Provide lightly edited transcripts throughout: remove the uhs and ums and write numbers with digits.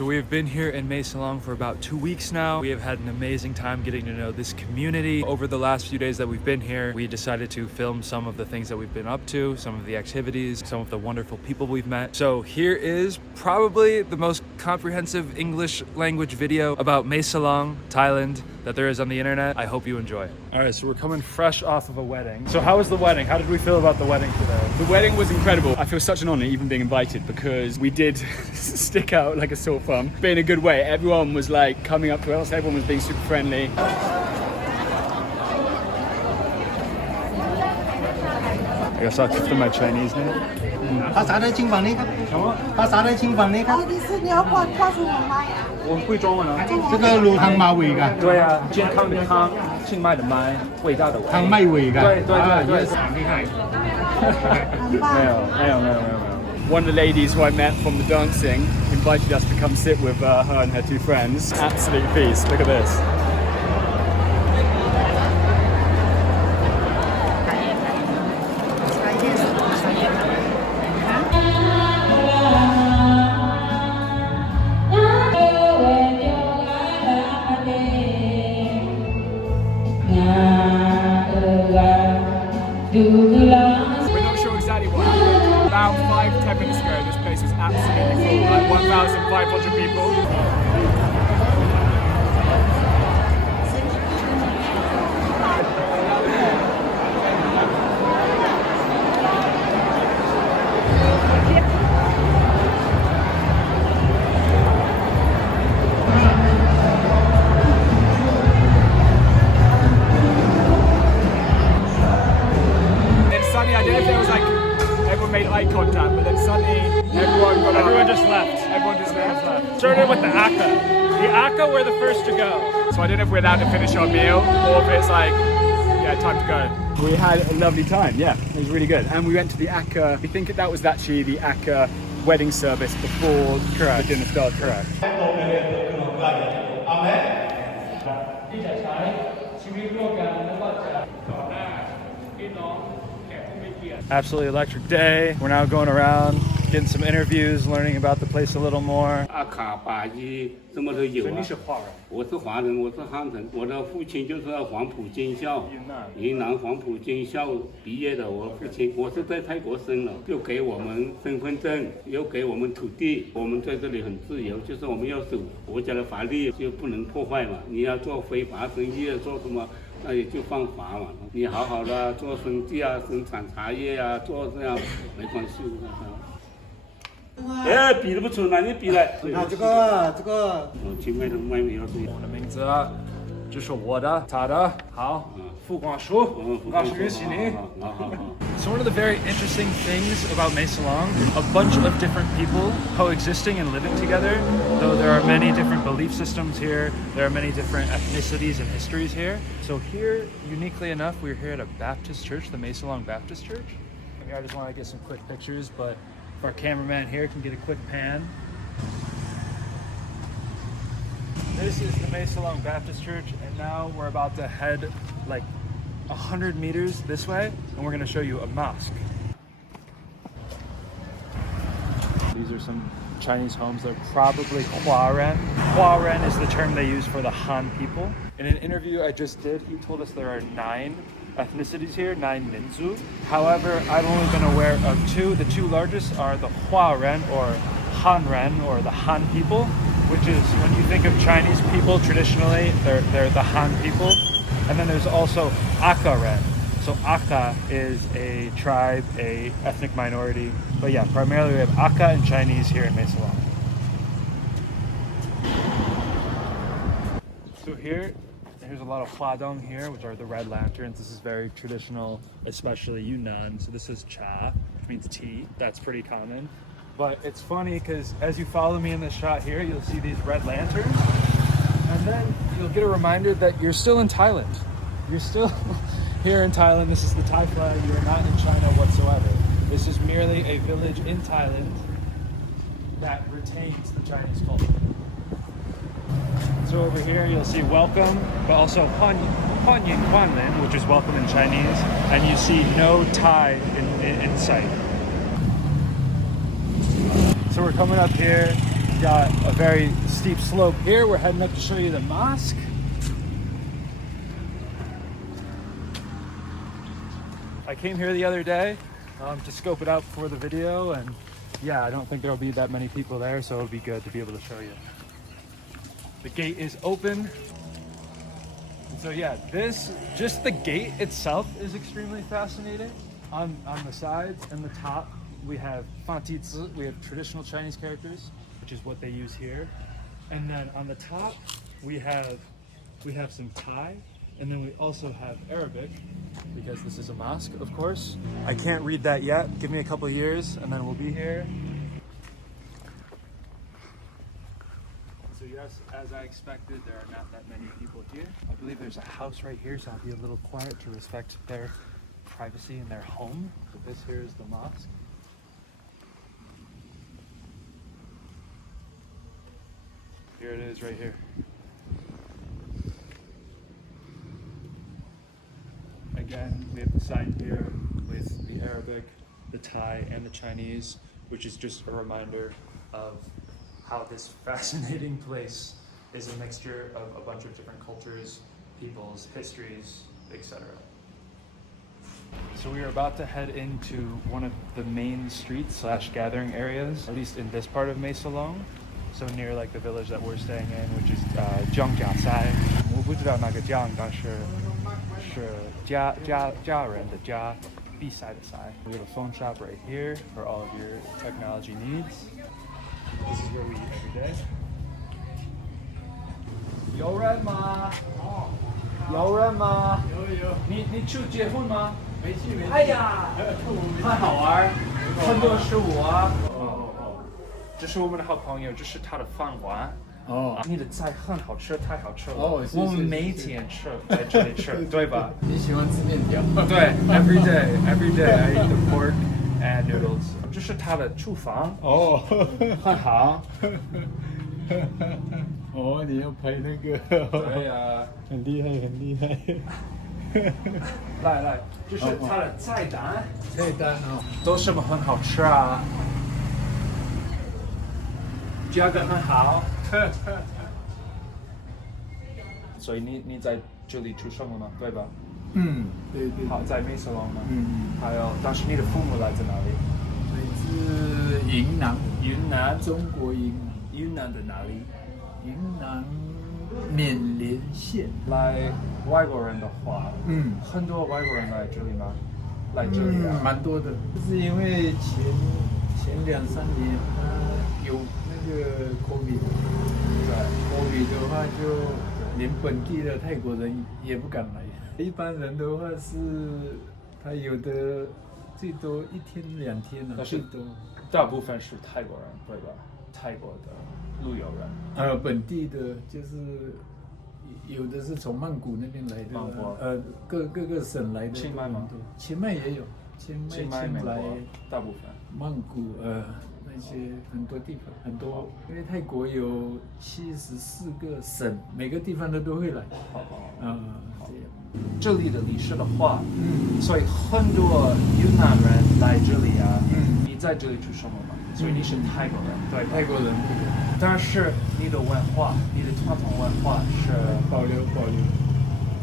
So we have been here in Mae Salong for about 2 weeks now. We have had an amazing time getting to know this community. Over the last few days that we've been here, we decided to film some of the things that we've been up to, some of the activities, some of the wonderful people we've met. So here is probably the most comprehensive English language video about Mae Salong, Thailand, that there is on the internet. I hope you enjoy. All right, so we're coming fresh off of a wedding. So how was the wedding? How did we feel about the wedding today? The wedding was incredible. I feel such an honor even being invited because we did stick out like a sore thumb, but in a good way. Everyone was like coming up to us, everyone was being super friendly. I guess I'll give them my Chinese name. ภาษาได้จริงฝั่งนี้ครับภาษาได้จริงฝั่งนี้ครับ我会中文啊。这个卤汤马尾噶对啊，健康的康，清迈的迈，伟大的伟。汤麦尾噶对对对对。厉害。One of the ladies who I met from the dancing invited us to come sit with her and her two friends. Absolute feast. Look at this. We're not sure exactly what happened. About 5-10 minutes ago, this place was absolutely full, like 1,500 people. I don't know if there was like everyone made eye contact, but then suddenly everyone just left. Everyone just left. Started with the Akka. The Akka were the first to go. So I don't know if we're allowed to finish our meal or if it's like, yeah, time to go. We had a lovely time. Yeah, it was really good. And we went to the Akka. We think that was actually the Akka wedding service before the dinner started. Correct. Absolutely electric day. We're now going around, getting some interviews, learning about the place a little more. Akka 法医什么都有啊。你是华人？我是华人，我是汉人。我的父亲就是黄埔军校，云南黄埔军校毕业的。我父亲，我是在泰国生了，又给我们身份证，又给我们土地，我们在这里很自由，就是我们要守国家的法律，就不能破坏嘛。你要做非法生意，做什么？那也就犯法嘛，你好好的做生计啊，生产茶叶啊，做这样没关系的。哎，比得不出来，你比来。这个。亲爱的妹妹要注意。我的名字，这是我的，他的，好，副光叔，老师恭喜你。So one of the very interesting things about Mae Salong, a bunch of different people coexisting and living together. Though there are many different belief systems here, there are many different ethnicities and histories here. So here, uniquely enough, we're here at a Baptist church, the Mae Salong Baptist Church. And here I just want to get some quick pictures, but if our cameraman here can get a quick pan. This is the Mae Salong Baptist Church, and now we're about to head like 100 meters this way, and we're going to show you a mosque. These are some Chinese homes. They're probably Huaren. Huaren is the term they use for the Han people. In an interview I just did, he told us there are 9 ethnicities here, 9 Minzu. However, I've only been aware of 2. The 2 largest are the Huaren or Hanren, or the Han people, which is when you think of Chinese people traditionally, they're the Han people. And then there's also Akka-ren. So Akka is a tribe, a ethnic minority. But yeah, primarily we have Akka and Chinese here in Mae Salong. So here's a lot of hwadong here, which are the red lanterns. This is very traditional, especially Yunnan. So this is cha, which means tea. That's pretty common. But it's funny because as you follow me in this shot here, you'll see these red lanterns. And then you'll get a reminder that you're still in Thailand. You're still here in Thailand. This is the Thai flag. You're not in China whatsoever. This is merely a village in Thailand that retains the Chinese culture. So over here you'll see welcome, but also Huan Yin Huan Lin, which is welcome in Chinese, and you see no Thai in sight. So we're coming up here got a very steep slope here. We're heading up to show you the mosque. I came here the other day to scope it out for the video, and yeah, I don't think there'll be that many people there, so it'll be good to be able to show you. The gate is open. And so yeah, just the gate itself is extremely fascinating. On the sides and the top, we have fantizi, we have traditional Chinese characters, which is what they use here. And then on the top, we have some Thai, and then we also have Arabic, because this is a mosque, of course. I can't read that yet. Give me a couple of years, and then we'll be here. So yes, as I expected, there are not that many people here. I believe there's a house right here, so I'll be a little quiet to respect their privacy in their home. But this here is the mosque. Here it is right here. Again, we have the sign here with the Arabic, the Thai, and the Chinese, which is just a reminder of how this fascinating place is a mixture of a bunch of different cultures, peoples, histories, etc. So we are about to head into one of the main streets / gathering areas, at least in this part of Mae Salong. So near like the village that we're staying in, which is Jiangjia. 我不知道那个江，但是家人的家，beside the side. We have a phone shop right here for all of your technology needs. This is where we eat every day. 有人吗？有人吗？有。你去结婚吗？没去。哎呀，很好玩，很多食物啊。这是我们的好朋友，这是他的饭馆。你的菜很好吃，太好吃了。我们每天吃，在这里吃，对吧？你喜欢吃面条？对 ，every day I eat the pork and noodles。这是他的厨房。很好。你要拍那个？对呀，很厉害，很厉害。来，这是他的菜单。菜单都什么很好吃啊？价格很好。所以你在这里出生了吗？对吧？对。好，在Mae Salong吗？还有，当时你的父母来自哪里？来自云南。云南，中国云南。云南的哪里？云南缅甸县。来外国人的话，很多外国人来这里吗？来这里啊？蛮多的，就是因为前2-3年有那个 COVID， 在 COVID 的话就连本地的泰国人也不敢来。一般人的话是，他有的最多1天2天了，最多。大部分是泰国人，对吧？泰国的路游人。本地的就是有的是从曼谷那边来的，各个省来的。清迈吗？清迈也有，清迈来大部分。曼谷那些很多地方很多，因为泰国有74个省，每个地方的都会来。这样。这里的历史的话，所以很多云南人来这里啊。你在这里出生了吗？所以你是泰国人，对，泰国人。但是你的文化，你的传统文化是保留。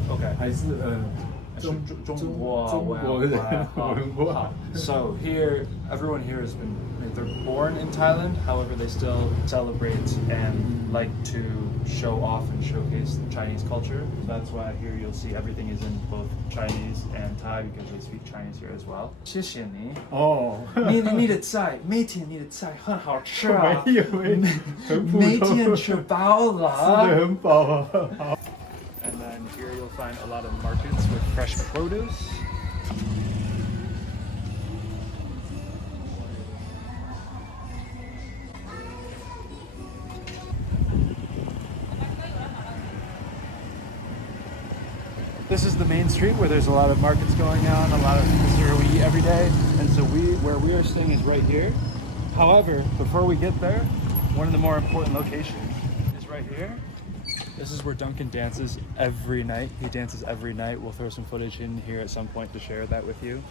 OK， 还是中国人文化。So here, everyone here has been, they're born in Thailand. However, they still celebrate and like to show off and showcase the Chinese culture. So that's why here you'll see everything is in both Chinese and Thai because they speak Chinese here as well. 谢谢你。你的菜，每天你的菜很好吃啊。没有，每天吃饱了。吃得很饱啊。And then here you'll find a lot of markets with fresh produce. This is the main street where there's a lot of markets going on, this is where we eat every day. And so where we are staying is right here. However, before we get there, one of the more important locations is right here. This is where Duncan dances every night. He dances every night. We'll throw some footage in here at some point to share that with you.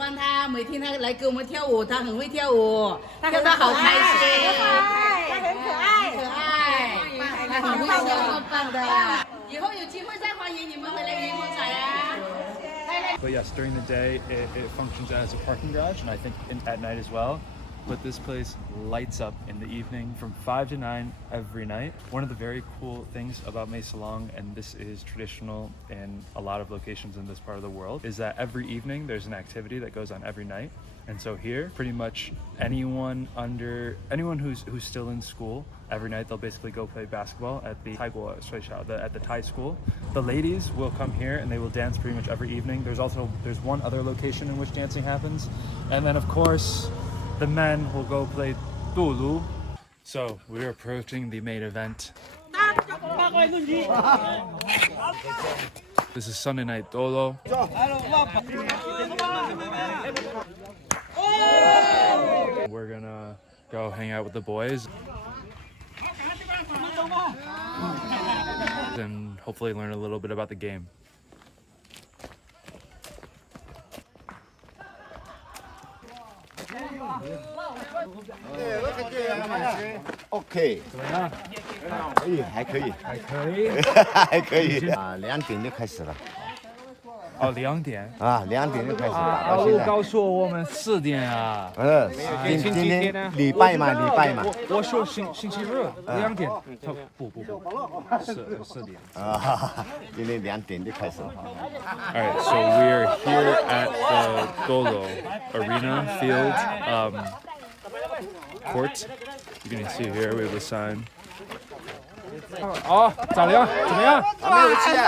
欢他，每天他来跟我们跳舞，他很会跳舞，跳得好开心，他很可爱，他很会跳，很棒的。以后有机会再欢迎你们回来圆梦彩啊。But yes, during the day it functions as a parking garage, and I think at night as well. But this place lights up in the evening from 5 to 9 every night. One of the very cool things about Mae Salong, and this is traditional in a lot of locations in this part of the world, is that every evening there's an activity that goes on every night. And so here, pretty much anyone who's still in school, every night they'll basically go play basketball at the at the Thai school. The ladies will come here and they will dance pretty much every evening. There's one other location in which dancing happens, and then of course the men will go play Dulu. So we're approaching the main event. This is Sunday night Dolo. We're gonna go hang out with the boys and hopefully learn a little bit about the game. OK， 怎么样？可以，还可以，还可以。还可以啊，2点就开始了哦，2点。啊，2点就开始了，啊，到现在。告诉我们4点啊。今天礼拜嘛。我说星期日2点。不，4点。啊，今天2点就开始了。All right, so we are here at the Dulu Arena Field court. You can see here we have a sign. 哦，咋样？怎么样？没有气啊，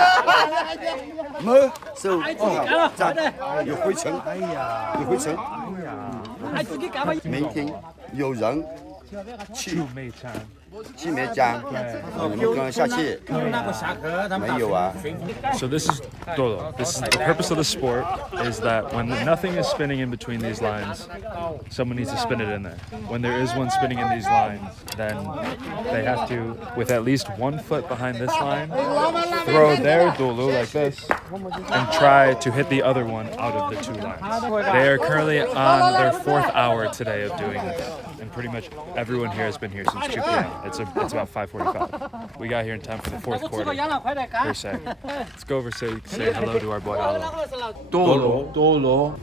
没手哦，站有灰尘，哎呀，有灰尘，哎呀，明天有人去没讲，你们刚下去没有啊？ So this is Dolo. The purpose of the sport is that when nothing is spinning in between these lines, someone needs to spin it in there. When there is one spinning in these lines, then they have to, with at least 1 foot behind this line, throw their Dulu like this and try to hit the other one out of the 2 lines. They are currently on their 4th hour today of doing this. And pretty much everyone here has been here since 2 p.m. It's about 5:45. We got here in time for the 4th quarter, per se. Let's go over say hello to our boy Alo. Dolo.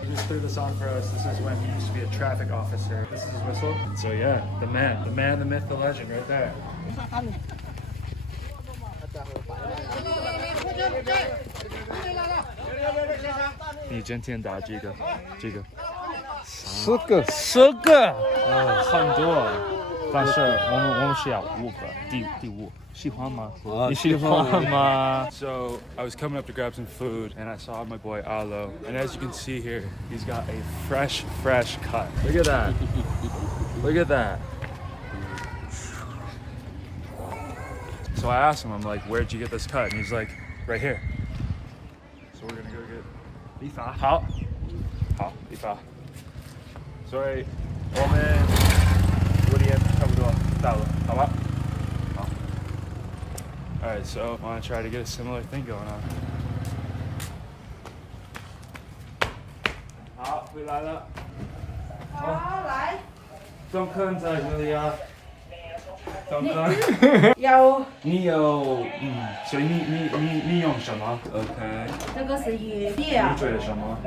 He just threw this on for us. This is when he used to be a traffic officer. This is his whistle. And so yeah, the man, the myth, the legend right there. 你今天打几个？10个，10个，很多。但是我们需要5个，第5。喜欢吗？你喜欢吗？ So I was coming up to grab some food and I saw my boy Alo, and as you can see here, he's got a fresh cut. Look at that. Look at that. So I asked him, I'm like, where'd you get this cut? And he's like, right here. So we're gonna go get 理发。好，理发。所以我们5点差不多到了，好吧？好。All right, so I want to try to get a similar thing going on. 好，回来了。好，来。中坑在这里啊。中坑。有。你有所以你用什么 ？OK。这个是鱼。你追的什么？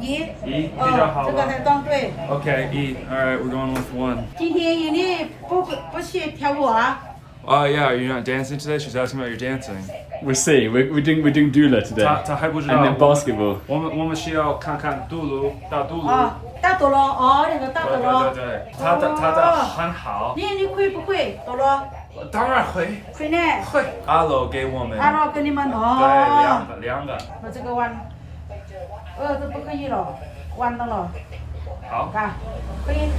一比较好这个才当对。OK， All right, we're going with 1. 今天有你不去跳舞啊？ Oh yeah, you're not dancing today? She's asking about your dancing. We'll see. We're doing Dula today. 她还不知道。 And then basketball. 我们需要看看Dulu，大Dulu。大多罗哦，那个大多罗。对，他的很好。你会不会多罗？当然会。会呢。会。阿罗给我们。阿罗给你们哦。对，2个。我这个弯，这不可以了，弯了了。好。看，可以。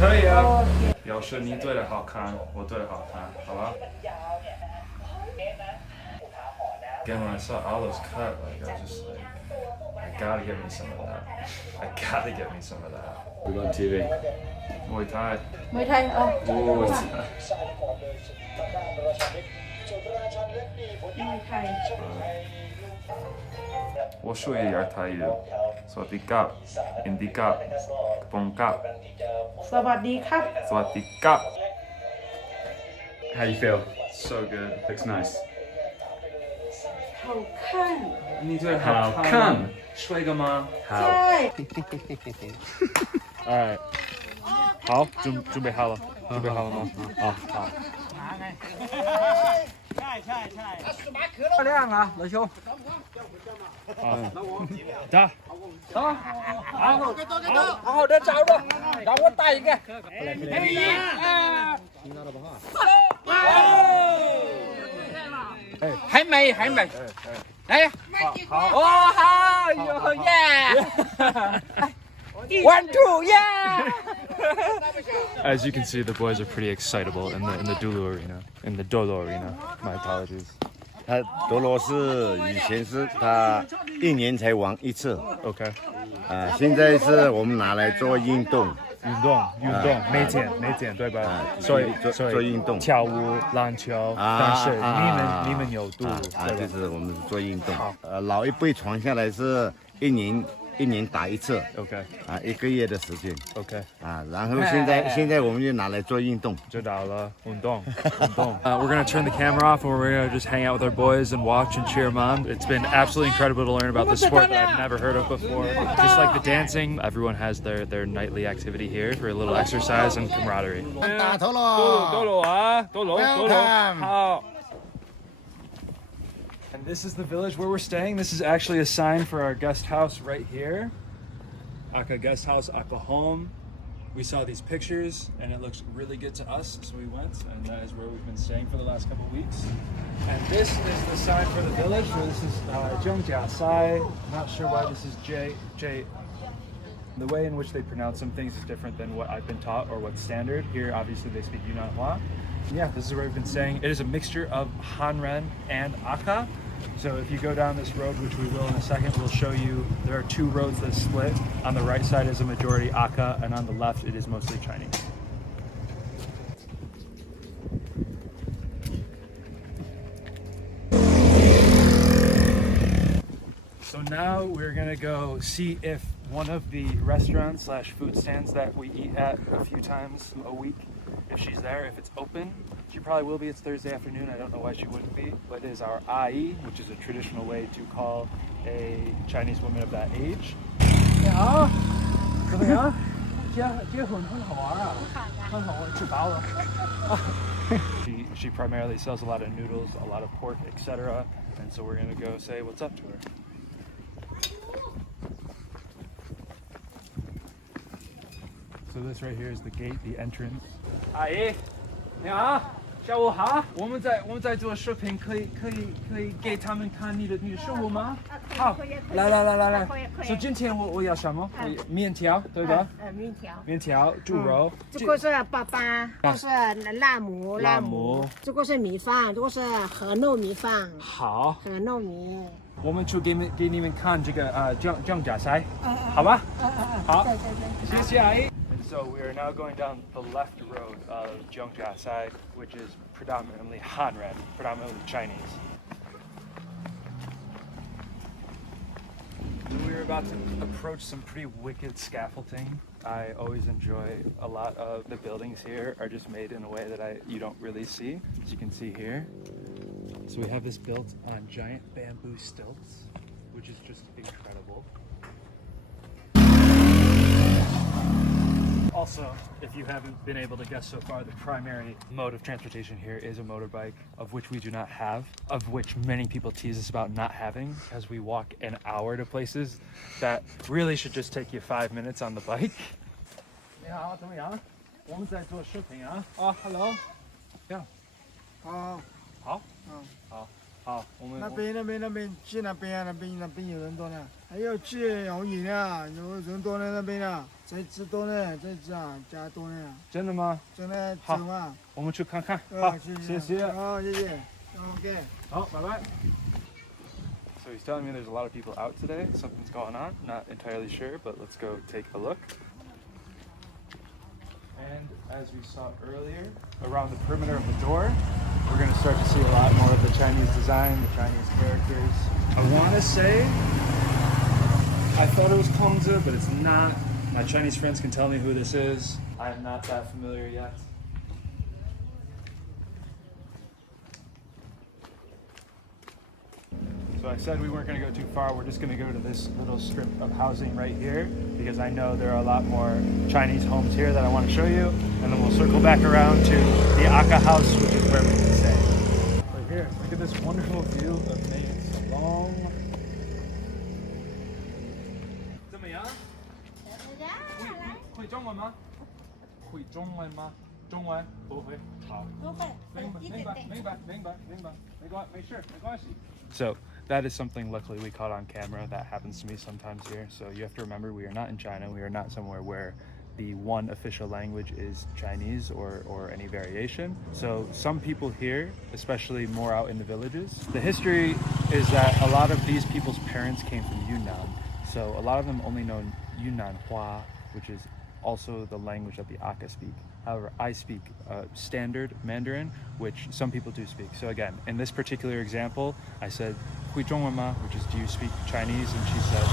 可以啊。表示你对的好看，我对的好看，好吧？ Again, when I saw Alo's cut, like I was just like, I gotta get me some of that. I gotta get me some of that. We're on TV. Muay Thai. Muay Thai, Muay Thai. 我说一点泰语，สวัสดีครับอินดีครับปงครับ สวัสดีครับ สวัสดีครับ How you feel? So good. Looks nice. 好看你最好看睡个吗？ใช่ Alright，好，准备好了，准备好了吗？好，好。漂亮啊，老兄。走，好的，找着，让我带一个。还没，还没。哎，好，哦好，哟耶。One, two, yeah! As you can see, the boys are pretty excitable in the Dulu arena, in the Dolo arena. My apologies. 他德罗是以前是他1年才玩一次， OK， 现在是我们拿来做运动，运动，没减，对吧？所以做运动，跳舞、篮球，但是你们有度，对吧？就是我们做运动。老一辈传下来是一年打一次 OK， 1个月的时间 OK， 然后现在我们就拿来做运动。知道了，运动。We're gonna turn the camera off and we're gonna just hang out with our boys and watch and cheer them on. It's been absolutely incredible to learn about this sport that I've never heard of before. Just like the dancing, everyone has their nightly activity here for a little exercise and camaraderie. 打头了，多罗啊，多罗， Welcome 好。And this is the village where we're staying. This is actually a sign for our guest house right here. Akka guest house, Akka home. We saw these pictures and it looks really good to us, so we went, and that is where we've been staying for the last couple of weeks. And this is the sign for the village. So this is Zhongjia Sai. Not sure why this is J. The way in which they pronounce some things is different than what I've been taught or what's standard. Here, obviously, they speak Yunnan. Yeah, this is where we've been staying. It is a mixture of Hanren and Akka. So if you go down this road, which we will in a second, we'll show you there are two roads that split. On the right side is a majority Akka, and on the left it is mostly Chinese. So now we're gonna go see if one of the restaurants / food stands that we eat at a few times a week, if she's there, if it's open. She probably will be. It's Thursday afternoon. I don't know why she wouldn't be, but it is our ai, which is a traditional way to call a Chinese woman of that age. 你好，怎么样？结婚很好玩啊，很好玩，吃饱了。She primarily sells a lot of noodles, a lot of pork, etc. And so we're gonna go say what's up to her. So this right here is the gate, the entrance. 阿姨，你好，下午好。我们在做视频，可以给他们看你的食物吗？好，来。所以今天我要什么？面条，对吧？面条，猪肉。这个是粑粑，这个是辣母，这个是米饭，这个是和糯米饭。好，和糯米。我们去给你们看这个酱甲菜，好吧？好，谢谢阿姨。So we are now going down the left road of Zhongjia, which is predominantly Hanren, predominantly Chinese. We're about to approach some pretty wicked scaffolding. I always enjoy a lot of the buildings here are just made in a way that you don't really see, as you can see here. So we have this built on giant bamboo stilts, which is just incredible. Also, if you haven't been able to guess so far, the primary mode of transportation here is a motorbike, of which we do not have, of which many people tease us about not having, as we walk an hour to places that really should just take you 5 minutes on the bike. 你好，怎么样？我们在做视频啊。哦 ，Hello。Yeah. 好，好，好，我们那边去那边啊，那边有人多呢，还有去有瘾啊，有人多呢那边啊，在吃多呢，在加多呢，真的吗？真的好走啊，我们去看看。好，谢谢。好，谢谢 ，OK。好，拜拜。So he's telling me there's a lot of people out today. Something's going on. Not entirely sure, but let's go take a look. And as we saw earlier, around the perimeter of the door, we're gonna start to see a lot more of the Chinese design, the Chinese characters. I wanna say, I thought it was Kongzi, but it's not. My Chinese friends can tell me who this is. I am not that familiar yet. So I said we weren't going to go too far. We're just going to go to this little strip of housing right here because I know there are a lot more Chinese homes here that I want to show you. And then we'll circle back around to the Akka house, which is where we can stay. Right here, look at this wonderful view of Mae Salong. 怎么样？会中文吗？会中文吗？中文不会。好。不会。明白。没事，没关系。So that is something luckily we caught on camera that happens to me sometimes here. So you have to remember we are not in China. We are not somewhere where the one official language is Chinese or any variation. So some people here, especially more out in the villages, the history is that a lot of these people's parents came from Yunnan. So a lot of them only know Yunnan Hua, which is also the language that the Akka speak. However, I speak standard Mandarin, which some people do speak. So again, in this particular example, I said, 会中文吗? Which is, do you speak Chinese? And she said,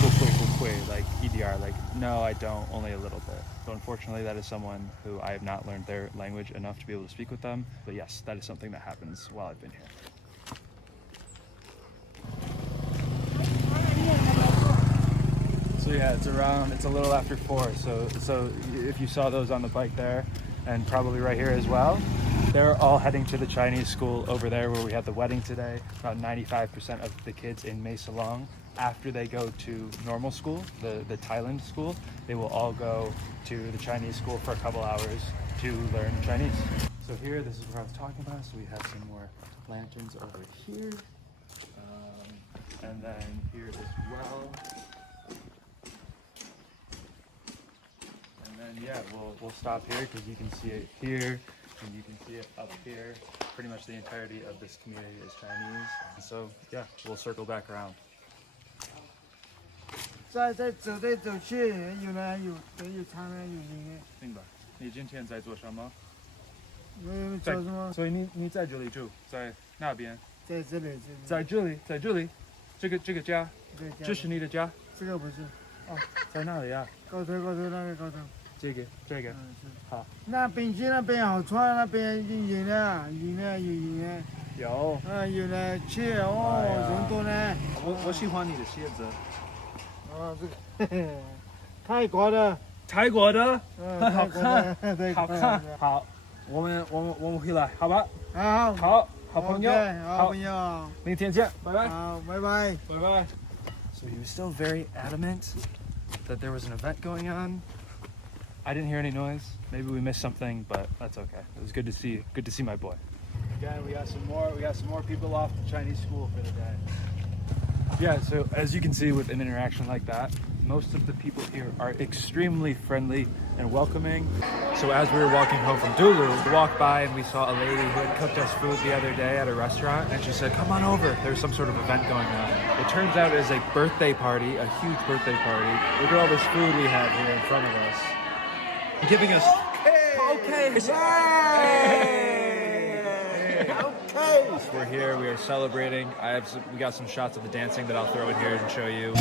不会, like EDR, like, no, I don't, only a little bit. So unfortunately, that is someone who I have not learned their language enough to be able to speak with them. But yes, that is something that happens while I've been here. So yeah, it's a little after 4. So if you saw those on the bike there, and probably right here as well, they're all heading to the Chinese school over there where we had the wedding today. About 95% of the kids in Mae Salong, after they go to normal school, the Thailand school, they will all go to the Chinese school for a couple hours to learn Chinese. So here, this is what I was talking about. So we have some more lanterns over here. And then here as well. And yeah, we'll stop here because you can see it here and you can see it up here. Pretty much the entirety of this community is Chinese. And so yeah, we'll circle back around. 在走来走去，有人有北有长人有人。明白。你今天在做什么？做什么？所以你在这里住，在那边？在这里，在这里，这个家，这是你的家？这个不是。哦，在哪里啊？高头那个高头。这个，好。那北京那边好穿，那边有人。有。有人去哦，人多呢。我喜欢你的鞋子。哦，这个泰国的。泰国的。好看。好看。好，我们回来，好吧？好朋友，好朋友，明天见，拜拜。好，拜拜。 So he was still very adamant that there was an event going on. I didn't hear any noise. Maybe we missed something, but that's okay. It was good to see my boy. Again, we got some more people off to Chinese school for the day. Yeah, so as you can see with an interaction like that, most of the people here are extremely friendly and welcoming. So as we were walking home from Dulu, we walked by and we saw a lady who had cooked us food the other day at a restaurant, and she said, come on over, there's some sort of event going on. It turns out it is a birthday party, a huge birthday party. Look at all this food we have here in front of us. Giving us okay. We're here, we are celebrating. We got some shots of the dancing that I'll throw in here and show you.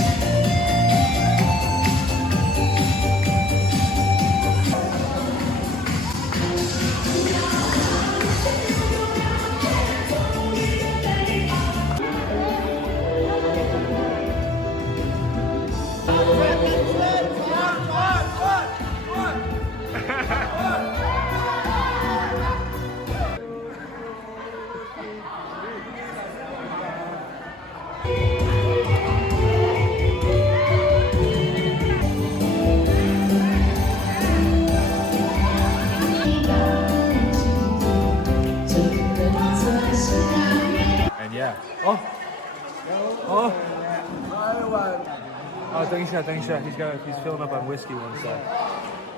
Oh, 等一下. He's filling up on whiskey one sec.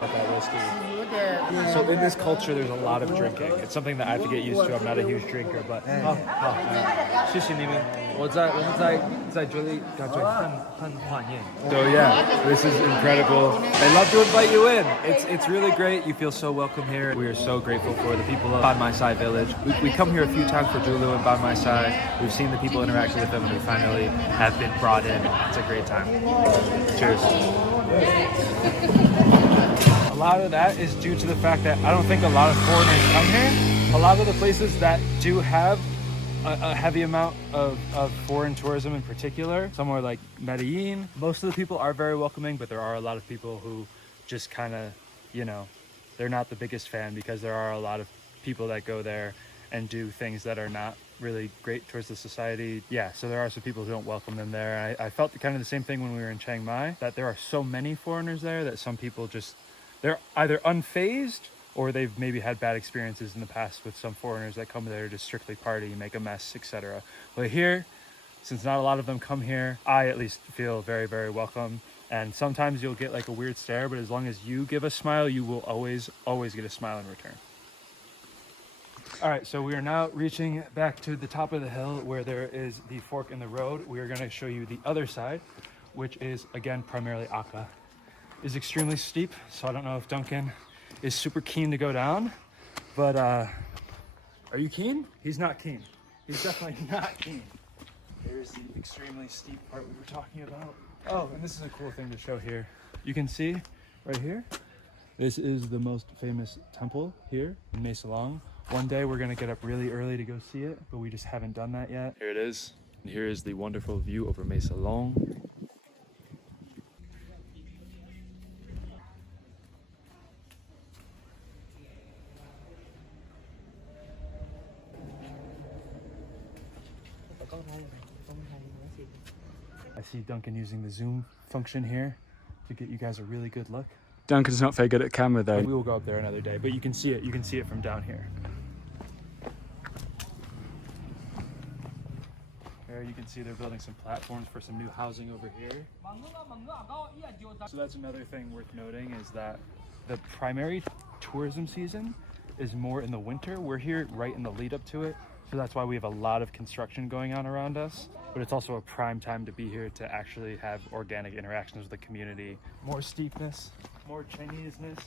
So in this culture, there's a lot of drinking. It's something that I have to get used to. I'm not a huge drinker, but 谢谢你们，我在这里感觉很欢迎。 so yeah, this is incredible. They love to invite you in. It's really great. You feel so welcome here. We are so grateful for the people of Ban Mae Sai village. We come here a few times for Dulu and Ban Mae Sai. We've seen the people interact with them, and we finally have been brought in. It's a great time. Cheers. A lot of that is due to the fact that I don't think a lot of foreigners come here. A lot of the places that do have a heavy amount of foreign tourism in particular, somewhere like Medellin, most of the people are very welcoming, but there are a lot of people who just kind of, you know, they're not the biggest fan because there are a lot of people that go there and do things that are not really great towards the society. Yeah, so there are some people who don't welcome them there. I felt kind of the same thing when we were in Chiang Mai, that there are so many foreigners there that some people just, they're either unfazed or they've maybe had bad experiences in the past with some foreigners that come there to strictly party, make a mess, etc. But here, since not a lot of them come here, I at least feel very, very welcome. And sometimes you'll get like a weird stare, but as long as you give a smile, you will always get a smile in return. All right, so we are now reaching back to the top of the hill where there is the fork in the road. We are going to show you the other side, which is again primarily Akka. It's extremely steep, so I don't know if Duncan is super keen to go down, but are you keen? He's not keen. He's definitely not keen. There's the extremely steep part we were talking about. Oh, and this is a cool thing to show here. You can see right here, this is the most famous temple here in Mae Salong. One day we're gonna get up really early to go see it, but we just haven't done that yet. Here it is. And here is the wonderful view over Mae Salong. I see Duncan using the zoom function here to get you guys a really good look. Duncan's not very good at camera though. We will go up there another day, but you can see it from down here. There you can see they're building some platforms for some new housing over here. So that's another thing worth noting, is that the primary tourism season is more in the winter. We're here right in the lead up to it. So that's why we have a lot of construction going on around us, but it's also a prime time to be here to actually have organic interactions with the community. More steepness, more Chinese-ness.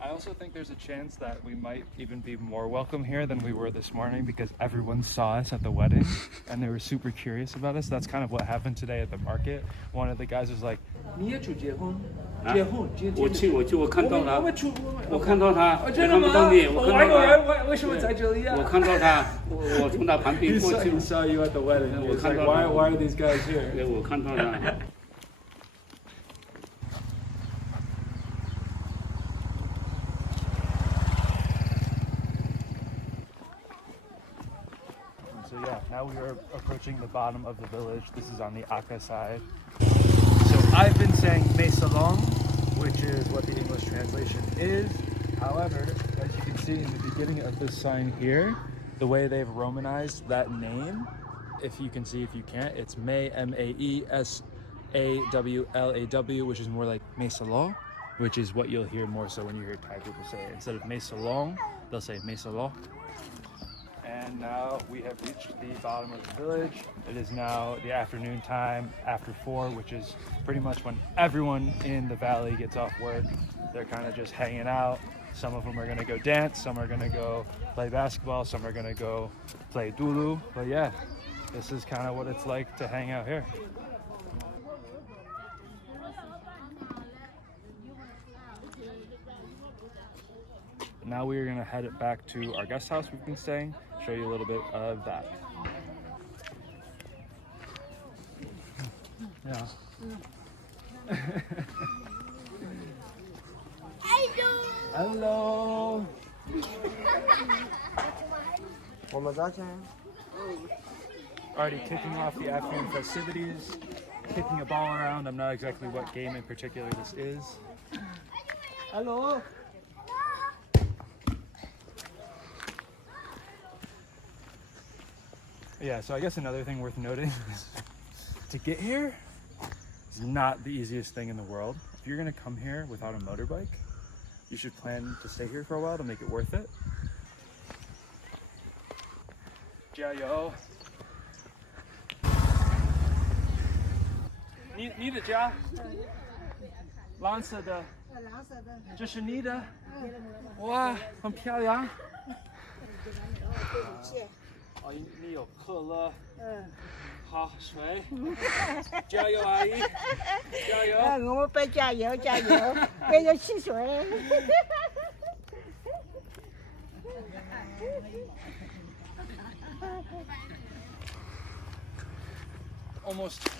I also think there's a chance that we might even be more welcome here than we were this morning, because everyone saw us at the wedding and they were super curious about us. That's kind of what happened today at the market. One of the guys was like, 我看到他，我看到他，我看不到你，我看到他，为什么在这里啊？我看到他，我从他旁边过去。He saw you at the wedding. He was like, why are these guys here? 对，我看到他。So yeah, now we are approaching the bottom of the village. This is on the Akka side. So I've been saying Mae Salong, which is what the English translation is. However, as you can see in the beginning of this sign here, the way they've Romanized that name, if you can see, if you can't, it's Mae, M-A-E-S-A-W-L-A-W, which is more like Mae Salong, which is what you'll hear more so when you hear Thai people say it. Instead of Mae Salong, they'll say Mae Salong. And now we have reached the bottom of the village. It is now the afternoon time, after 4, which is pretty much when everyone in the valley gets off work. They're kind of just hanging out. Some of them are gonna go dance, some are gonna go play basketball, some are gonna go play Dulu. But yeah, this is kind of what it's like to hang out here. Now we are gonna head it back to our guest house we've been staying. Show you a little bit of that. Yeah. Hello. Already kicking off the afternoon festivities, kicking a ball around. I'm not exactly what game in particular this is. Hello. Yeah, so I guess another thing worth noting is to get here, it's It's not the easiest thing in the world. If you're gonna come here without a motorbike, you should plan to stay here for a while to make it worth it. 加油！你的家？蓝色的。蓝色的。这是你的？哇，很漂亮。哦，你有可乐。好，水。加油，阿姨！加油！我们别加油，加油！别有汽水。Almost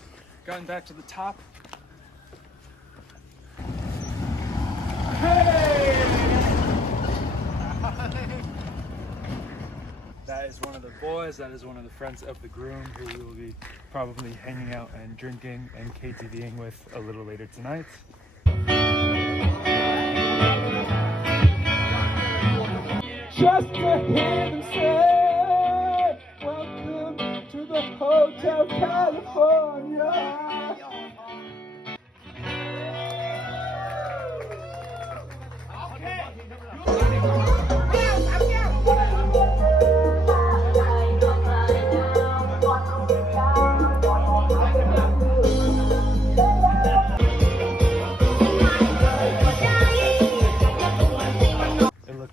gotten back to the top. Hey! That is one of the boys, that is one of the friends of the groom who we will be probably hanging out and drinking and KTVing with a little later tonight. Just to hear them say, welcome to the Hotel California.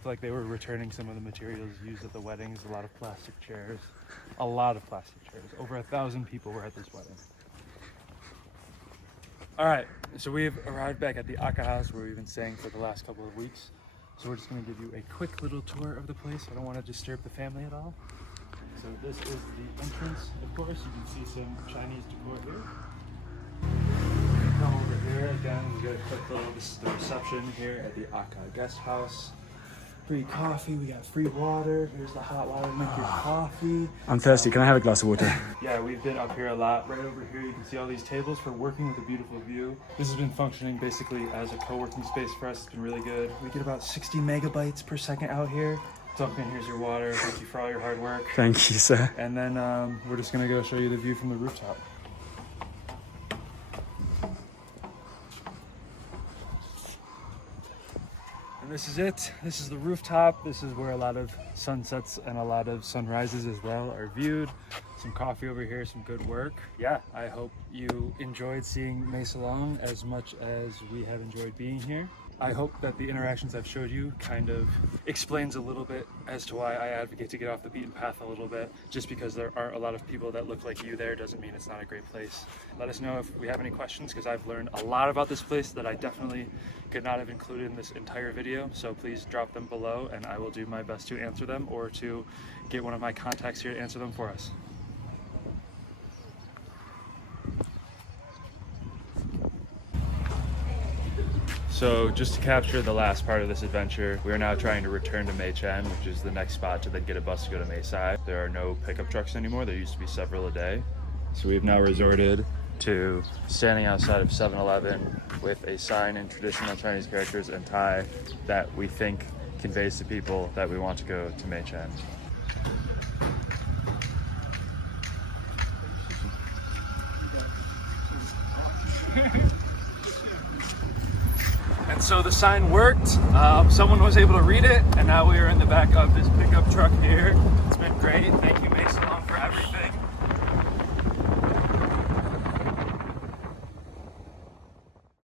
Like they were returning some of the materials used at the weddings. A lot of plastic chairs. Over 1,000 people were at this wedding. All right, so we've arrived back at the Akka house where we've been staying for the last couple of weeks. So we're just going to give you a quick little tour of the place. I don't want to disturb the family at all. So this is the entrance, of course. You can see some Chinese decor here. Come over here again. We got a quick little. This is the reception here at the Akka guest house. Free coffee, we got free water. Here's the hot water to make your coffee. I'm thirsty, can I have a glass of water? Yeah, we've been up here a lot. Right over here you can see all these tables for working with a beautiful view. This has been functioning basically as a co-working space for us. It's been really good. We get about 60 megabytes per second out here. Duncan, here's your water. Thank you for all your hard work. Thank you, sir. And then we're just gonna go show you the view from the rooftop. And this is it. This is the rooftop. This is where a lot of sunsets and a lot of sunrises as well are viewed. Some coffee over here, some good work. Yeah, I hope you enjoyed seeing Mae Salong as much as we have enjoyed being here. I hope that the interactions I've showed you kind of explains a little bit as to why I advocate to get off the beaten path a little bit. Just because there aren't a lot of people that look like you there doesn't mean it's not a great place. Let us know if we have any questions, because I've learned a lot about this place that I definitely could not have included in this entire video. So please drop them below and I will do my best to answer them, or to get one of my contacts here to answer them for us. So just to capture the last part of this adventure, we are now trying to return to Mae Chen, which is the next spot to then get a bus to go to Mae Sai. There are no pickup trucks anymore. There used to be several a day. So we've now resorted to standing outside of 7-Eleven with a sign in traditional Chinese characters and Thai that we think conveys to people that we want to go to Mae Chen. And so the sign worked. Someone was able to read it, and now we are in the back of this pickup truck here. It's been great. Thank you